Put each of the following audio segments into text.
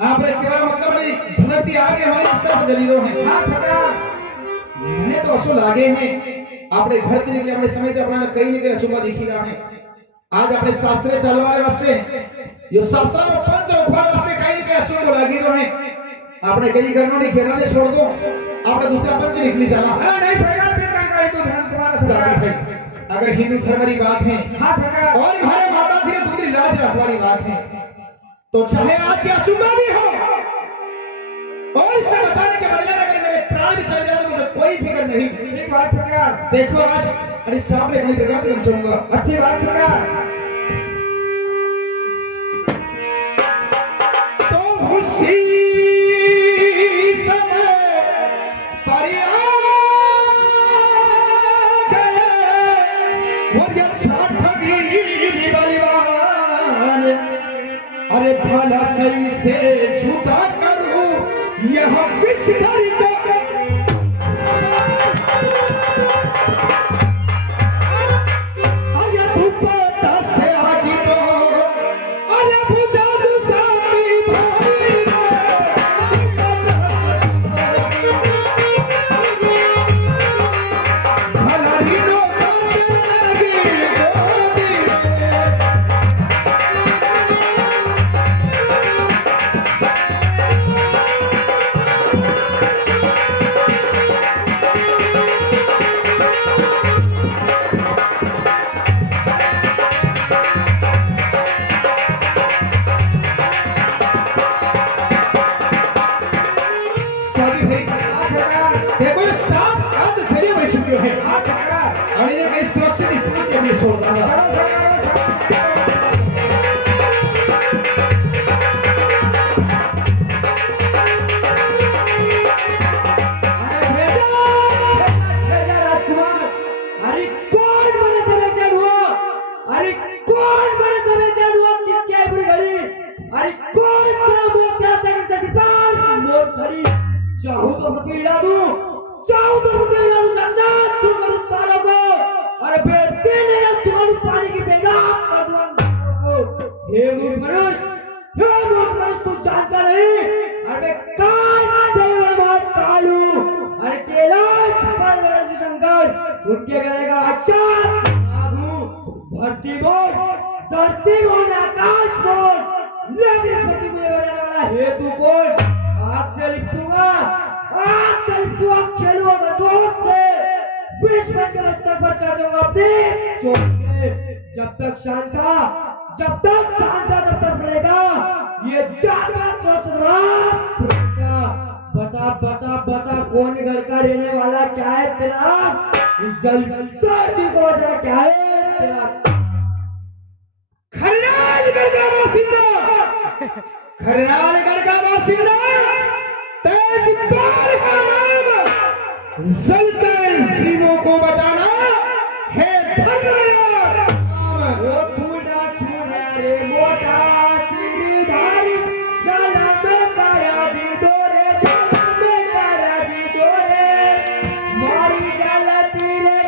आपने केवल मतलब नहीं धरती आगे हमारी सब जलीलो हैं। हाँ सरकार मैंने तो असो लागे हैं आपने घर ते निकले अपने समय ते अपना कहीं न कहीं अचुमा दिखी रहा है। आज अपने शास्त्रे चलवाने वास्ते यो शास्त्र में पंच उपा वास्ते कहीं न कहीं अचुमा लागी रहे आपने कहीं करना नहीं खेलना नहीं छोड़ दो आपने दूसरा पंच निकली जाना। नहीं सरकार फिर कहीं तो ध्यान तुम्हारा साबित भाई अगर हिंदू धर्म की बात है हाँ सरकार और हमारे माता जी ने दूसरी लाज रखवानी बात है तो चाहे आज या चुम्मा भी हो और इससे बचाने के बदले में अगर मेरे प्राण भी चले जाए तो मुझे कोई फिक्र नहीं। ठीक बात सरकार। देखो आज अरे सामने अपनी प्रकार से बचाऊंगा। अच्छी बात सरकार। तो उसी समय परिया अरे भला सही से झूठा करूं यह विषधरिता अरे धूपता से आगी तो अरे बुझा दू साथी भाई भला ही लोटा से लगी गोदी सुरक्षित स्थिति में छोड़ दूंगा। चाहूं तो पृथ्वी हिला दूं, चाहूं तो पृथ्वी हिला दूं, जन्नत तू करूं तारों को, अरे बेटे ने सुगंध पानी की बेदाग कर दूंगा को। हे मूर्ख मनुष्य तू जानता नहीं, अरे काल से बहुत कालू, अरे कैलाश पर बड़ा से शंकर उनके गले का आशात धरती बोल आकाश बोल, लेकिन इस पृथ्वी में बजाने वाला हेतु कौन? आग से लिपटूंगा, खेलूंगा दूर से, विष बन के मस्तक पर चढ़ जाऊंगा अपने चोट से। जब तक शांता तब तक पड़ेगा ये जाकर बता कौन घर का रहने वाला, क्या है तेरा जलता जी को वजह क्या है तेरा? खरनालगढ़ का बासिंदा तेजपाल का नाम जलते जीवों को बचाना है धर्म वो तूना रे मोटा सिरधारी जल में काया दी दोरे, जल में काया दी दोरे, मारी जलती रे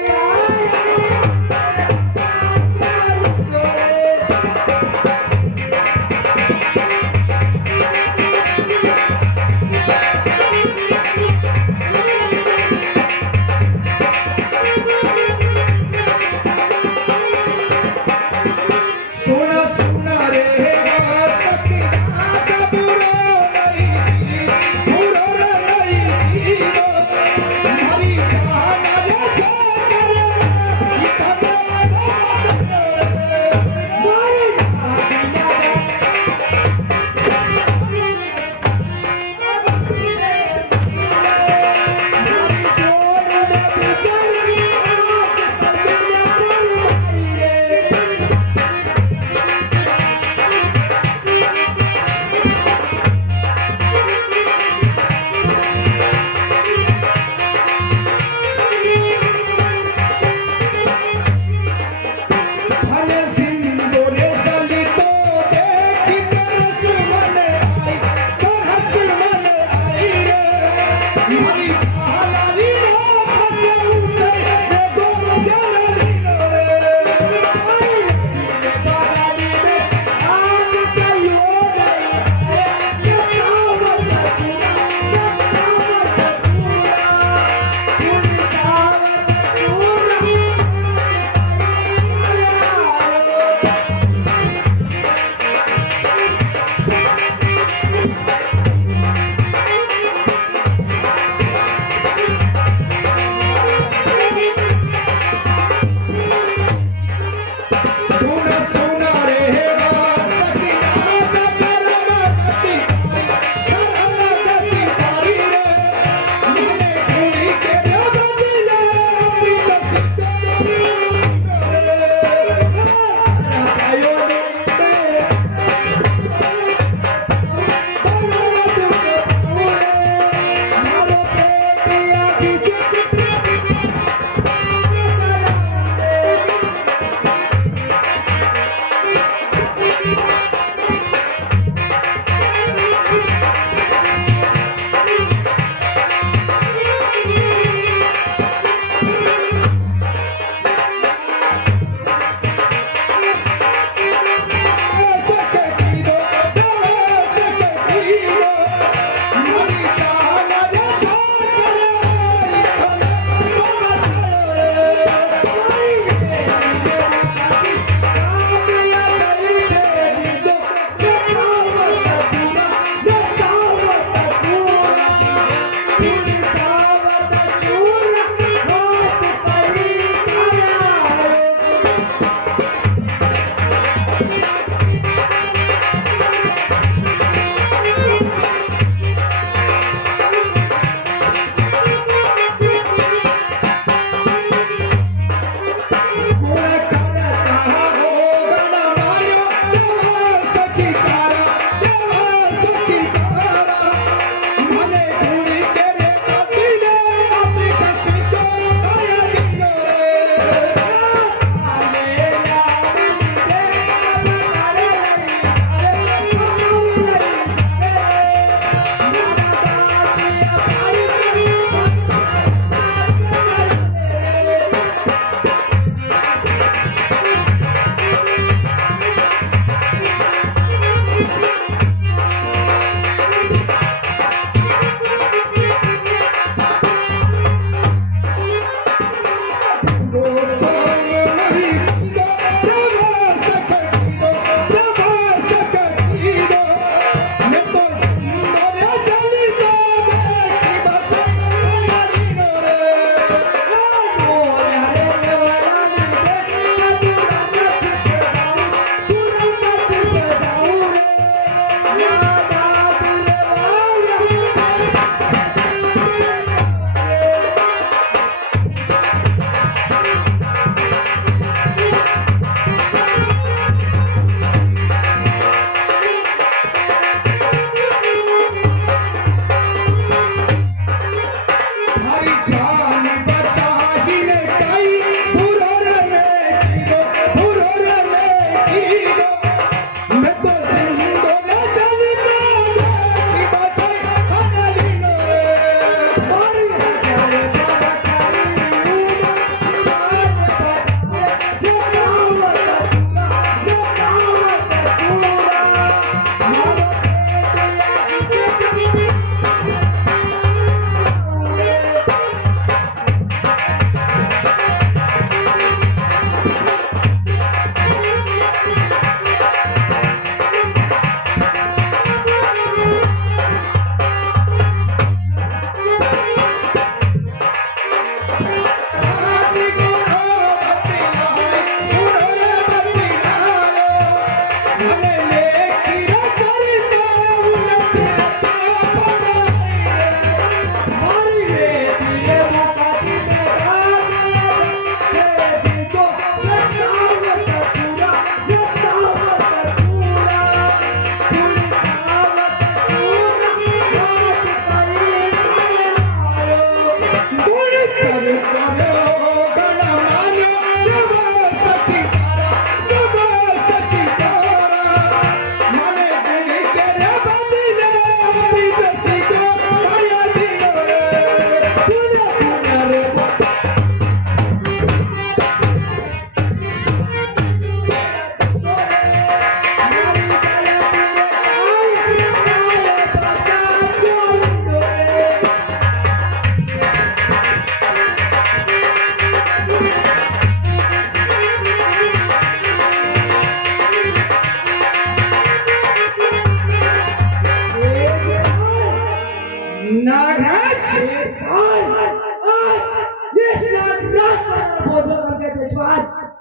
नागराज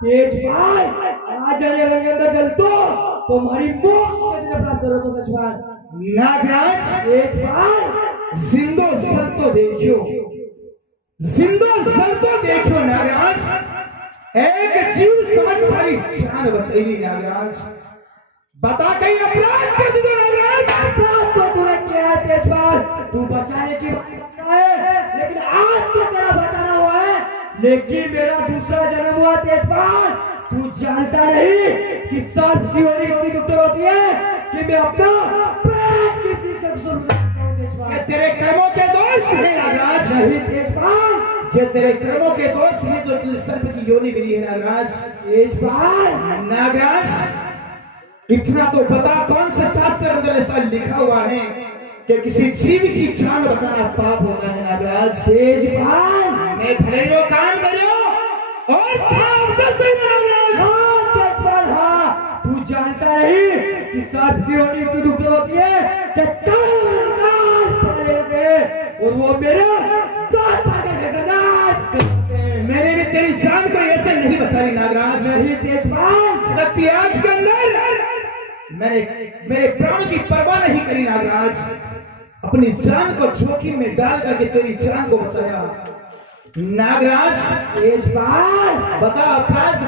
तेज भाई आज रंग अंदर जल तुम्हारी मोक्ष प्राप्त करो तो नागराज तेज भाई जिंदो जल तो देखियो, जिंदो जल तो देखियो नागराज, एक जीव समझ सारी जान बचाई नागराज, बता कहीं अपराध कर दी नागराज। अपराध तो तूने किया है तेजपाल, तू बचाने की बात करता है, लेकिन आज तो तेरा बचाना हुआ है, लेकिन मेरा दूसरा जन्म हुआ तेजपाल। तू जानता नहीं कि सर्प की ओर इतनी दुख होती है कि मैं अपना पेट किसी से सुन सकता हूँ तेजपाल। ये तेरे कर्मों के दोष है नागराज। नहीं तेजपाल, ये तेरे कर्मों के दोष है जो तुझे सर्प की योनि मिली है नागराज। तेजपाल नागराज इतना तो बता, कौन से शास्त्र के अंदर ऐसा लिखा हुआ है कि किसी जीव की जान बचाना पाप होता है नागराज। तेजपाल मैं भले रो काम करो और थाम से सही नागराज। हाँ तेजपाल हाँ, तू जानता नहीं कि सर्प की ओर इतनी दुख होती है कि ताल पकड़े रहते हैं और वो मेरे दांत फाड़ के गनाट करते हैं। मैंने भी तेरी जान को ऐसे नहीं बचाई नागराज। नहीं तेजपाल, त्याग के अंदर मेरे प्राण की परवाह नहीं करी नागराज, अपनी जान को जोखिम में डाल करके तेरी जान को बचाया नागराज। तेजपाल बता अपराध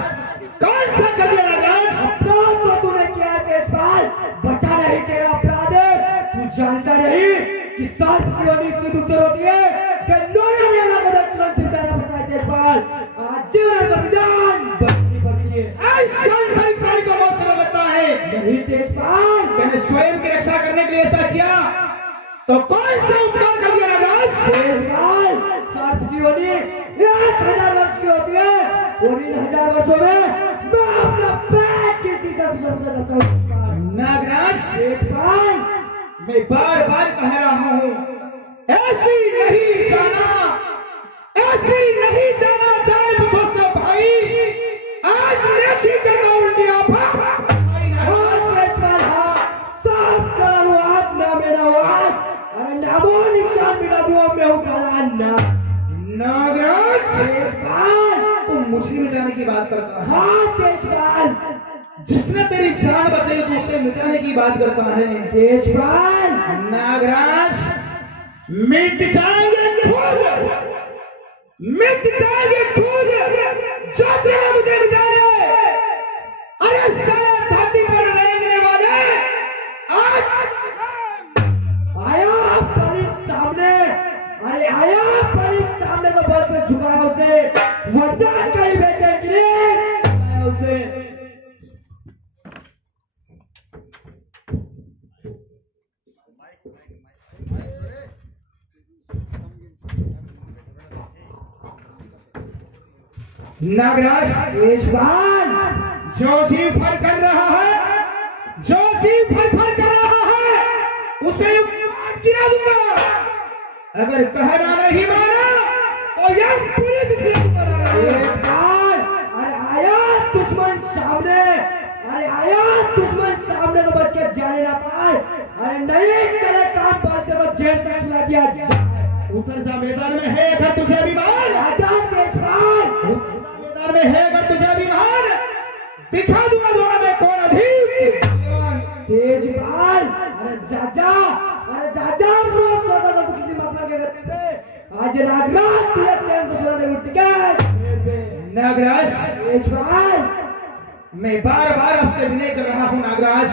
कौन सा कर दिया नागराज। अपराध तो तूने किया है तेजपाल, बचा नहीं तेरा अपराध है। तू जानता नहीं कि सर्प की ओर इतनी दुख होती है कि नोया नेला बदल तुरंत पैदा होता है तेजपाल। आज जीवन संविधान बदलनी पड़ती है। सांसारिक प्राणी को मौत से लगता है। नहीं तेजपाल, तेने स्वयं की रक्षा करने के लिए ऐसा किया तो कौन सा उपकार कर दिया नागराज। तेजपाल सर्प की ओर 1000 वर्ष की होती है और इन 1000 वर्षों में मैं अपना पेट किसकी तरफ से बदल सकता हूँ नागराज। तेजपाल मैं बार बार कह रहा हूं, ऐसी नहीं जाना, ऐसी नहीं जाना जान पूछो से भाई। आज मैं भी करता हूं इंडिया पर तेजपाल हाँ, सब चला हुआ ना मेरा वाद, अरे नामो निशान मिला दूँ मैं हूँ काला ना। नागराज तेजपाल तुम मुझे मिटाने की बात करता है। हाँ तेजपाल, जिसने तेरी जान बचाई तो उसे मिटाने की बात करता है। तेजपाल नागराज मिट जाएंगे खुद, मिट जाएंगे खुद जो तेरा मुझे मिटाने। अरे सारा धरती पर रेंगने वाले आज आया परी सामने, अरे आया परी सामने तो बस से झुकाया उसे, वरना कहीं बेचने के लिए झुकाया उसे। नागराज तेजपाल जो जीव फर कर रहा है, जो जीव फर फर कर रहा है उसे काट गिरा दूंगा। अगर कहना नहीं माना तो यम पूरी दिखला दूंगा। तेजपाल अरे आया दुश्मन सामने, अरे आया दुश्मन सामने तो बच के जाने ना पाए, अरे नहीं चले काम पर से तो जेल तक सुला दिया जाए। उतर जा मैदान में है अगर तुझे अभिमान, आजाद तेजपाल मैदान में है अगर तुझे अभिमान, दिखा दूंगा दोनों में कौन अधिक। तेजपाल अरे जाजा, अरे जाजा रोज सोता था तू किसी मतलब के घर पे, आज नागराज तुझे चैन से सोने उठ गया। नागराज तेजपाल मैं बार बार आपसे विनय कर रहा हूँ नागराज,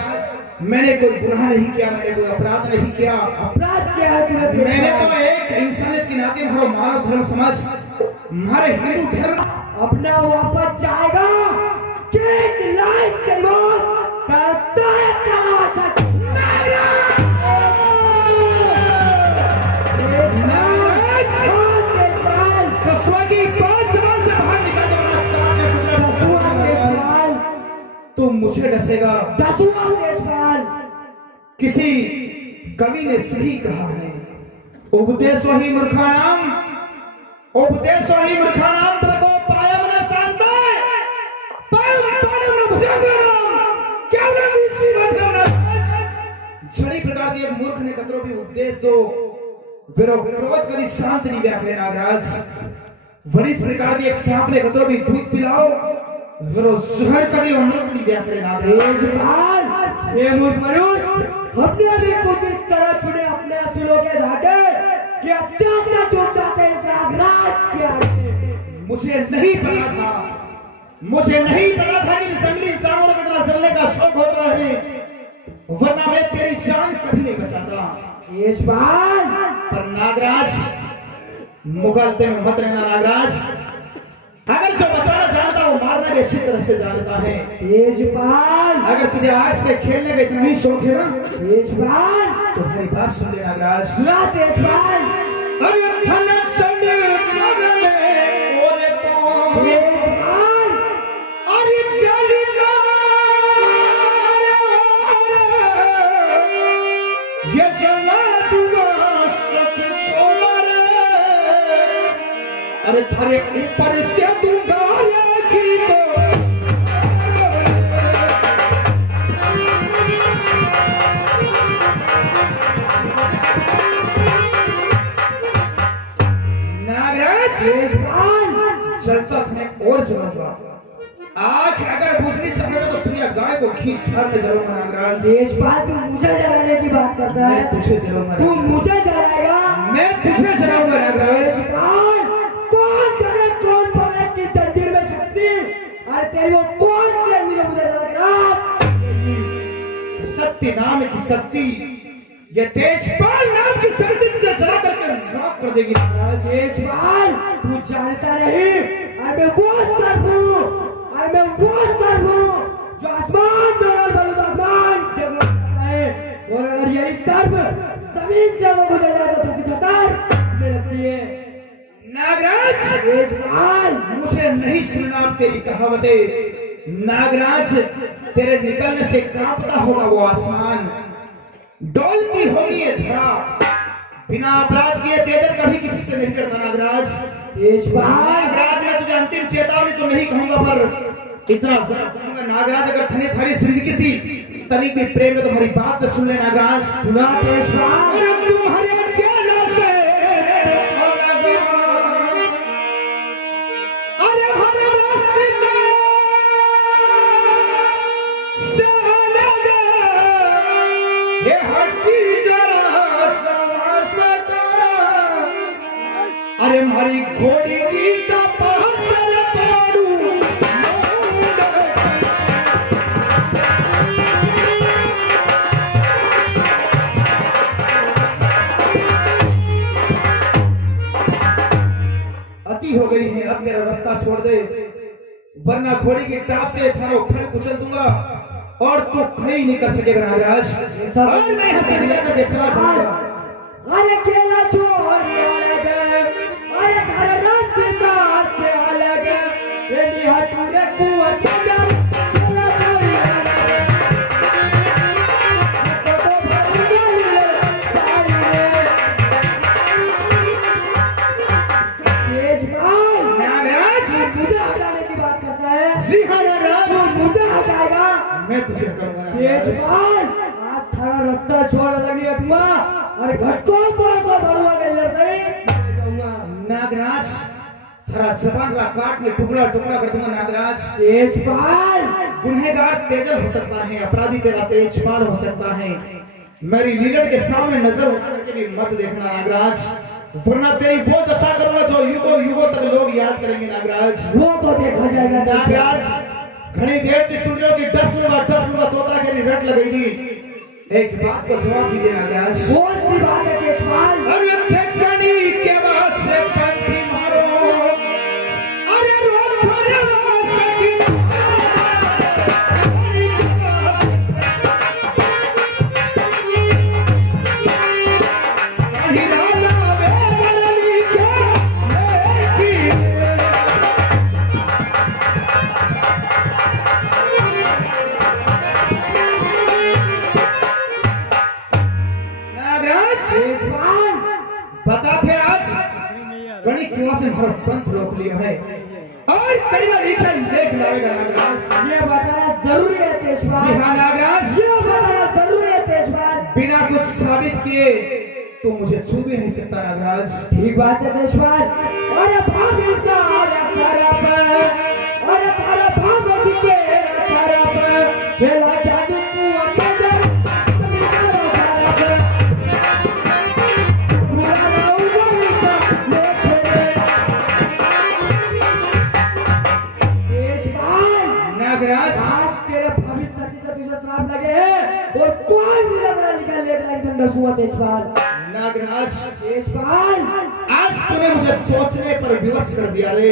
मैंने कोई गुनाह नहीं किया, मैंने कोई अपराध नहीं किया। अपराध क्या है तूने? मैंने तो एक इंसानियत के नाते हमारा मानव धर्म समाज, हमारे हिंदू धर्म अपना वापस जाएगा किस लायक के मौत करता है तलाश। कस्बा की बात जबान से बाहर निकल दो, तुम मुझे डसेगा। किसी कवि ने सही कहा है, उपदेशो ही मूर्खाणाम, उपदेशो ही मूर्खाणाम प्रको पायम न शांता पायम पायम न भुजंगम केवलम ईश्वर न। छड़ी प्रकार दिए मूर्ख ने कतरो भी उपदेश दो, क्रोध कभी शांत नहीं व्याख्या नागराज वणिज प्रकार दी एक सांप ने कतरो भी दूध पिलाओ विरो जहर कभी अमृत नहीं व्याख्या नागराज हे मूर्ख मनुष्य हमने भी कुछ इस तरह चुने अपने असुलों के धागे कि अच्छा क्या चोट जाते इस नागराज के आगे। मुझे नहीं पता था कि जंगली सांवरों की तरह चलने का शौक होता है वरना मैं तेरी जान कभी नहीं बचाता। पर नागराज मुगलते में मत रहना नागराज अगर जो बचाना जानता वो मारना भी अच्छी तरह से जानता है। तेजपाल अगर तुझे आग से खेलने का इतना ही शौक है ना तेजपाल तो हमारी बात सुन ले नागराज। सुना तेजपाल अरे थन सन कर ले ओरे तो तेजपाल अरे चलना ये जना दूंगा सक तोला अरे थारे ऊपर से दूंगा की तो नागराज चलता थाने और चलूंगा आंख अगर बुझनी चाहेगा तो सूर्य गाय को खींच छाड़ में जलूंगा नागराज। देशपाल तू मुझे जलाने की बात करता है मैं तुझे जलाऊंगा तू मुझे जलाएगा मैं तुझे जलाऊंगा नागराज। कौन पकड़े की जंजीर में शक्ति अरे तेरी वो कौन सी अंगुली मुझे जलाएगा। सत्य नाम की शक्ति ये तेजपाल नाम की शक्ति तुझे जला करके राख कर देगी नागराज। तेजपाल तू जानता नहीं अरे मैं वो सर्प हूँ अरे मैं वो सर्प हूँ जो आसमान में उड़ाल भरूं तो आसमान डेवलप करता है और अगर यही सर्प जमीन से वो गुजर जाए तो धरती थर में लगती है। नागराज तेजपाल मुझे नहीं सुनना अब तेरी कहावतें। नागराज तेरे निकलने से कांपता होगा वो आसमान डोलती होगी ये धरा बिना अपराध किए तेजर कभी किसी से नहीं डरता नागराज। नागराज मैं तुझे अंतिम चेतावनी तो नहीं कहूंगा पर इतना जरूर कहूंगा नागराज अगर थने थारी जिंदगी थी तनिक भी प्रेम में तुम्हारी बात तो सुन ले नागराज। तुम्हारे अकेला से अरे भरे रास्ते से लगा ये हड्डी जरा समझ सका अरे हमारी घोड़ी की तपस्या तोड़ू अति हो गई है अब मेरा रास्ता छोड़ दे वरना घोड़ी की टाप से थारो फल कुचल दूंगा और तू कहीं नहीं कर सकेगा नागराज और मैं यहाँ से निकल कर चला जाऊंगा। अरे केला छोड़ अरे थारे रास्ते से अलग ये निहटूरे कुआं के जल केला छोड़ तो भरूंगा तेजपाल नागराज मुझे हटाने की बात करता है। जी हाँ नागराज मुझे हटाएगा मैं तुझे करूंगा तेजपाल आज थारा रास्ता छोड़ लगी है तुम्हारा और घटको तो सो भरुआ के लड़ सही जाऊंगा। नागराज थारा जबान रा काट में टुकड़ा टुकड़ा कर दूंगा नागराज। तेजपाल गुनहगार तेजल हो सकता है अपराधी तेरा तेजपाल हो सकता है मेरी लीलट के सामने नजर उठा करके भी मत देखना नागराज वरना तेरी वो दशा करूंगा जो युगों युगों तक लोग याद करेंगे नागराज। वो तो देखा जाएगा नागराज घनी देर से सुन रहे हो कि डस लूंगा तोता के लिए रट लगेगी एक बात को जवाब दीजिए नागराज। कौन सी बात है केशवाल। अरे ठेकनी के बाद से पंथी मारो अरे रोज छोड़े सकी बता थे आज गणी कुआं से हमारा पंथ रोक लिया है और कड़ीला लिखा लेख लावेगा नागराज। ये बताना जरूरी है तेजपाल। जी हाँ नागराज ये बताना जरूरी है तेजपाल। बिना कुछ साबित किए तू मुझे छू भी नहीं सकता नागराज। ठीक बात है देशपाल। अरे भाभी सारा सारा पर, अरे तारा भाभी के सारा पर, खेला जादू तू अकेले, तुम सारा सारा पर, मेरा नाम बोलता लेके। देशपाल नागराज आज तेरे भाभी सती का तुझे श्राप लगे है और तू मेरा बड़ा लिखा लेट लाइन ठंडा हुआ देशपाल। नागराज देशपाल आज तूने मुझे सोचने पर विवश कर दिया रे।